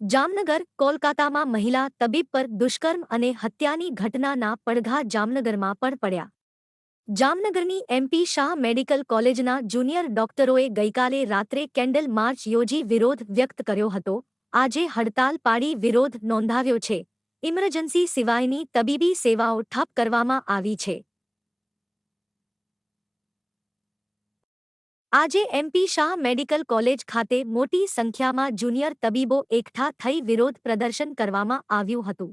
જામનગર, કોલકાતામાં મહિલા તબીબ પર દુષ્કર્મ અને હત્યાની ઘટનાના પડઘા જામનગરમાં પણ પડ્યા. જામનગરની એમપી શાહ મેડિકલ કોલેજના જુનિયર ડોક્ટરોએ ગઈકાલે રાત્રે કેન્ડલ માર્ચ યોજી વિરોધ વ્યક્ત કર્યો હતો. આજે હડતાલ પાડી વિરોધ નોંધાવ્યો છે. ઇમરજન્સી સિવાયની તબીબી સેવાઓ ઠપ કરવામાં આવી છે. આજે એમપી શાહ મેડિકલ કોલેજ ખાતે મોટી સંખ્યામાં જુનિયર તબીબો એકઠા થઈ વિરોધ પ્રદર્શન કરવામાં આવ્યું હતું.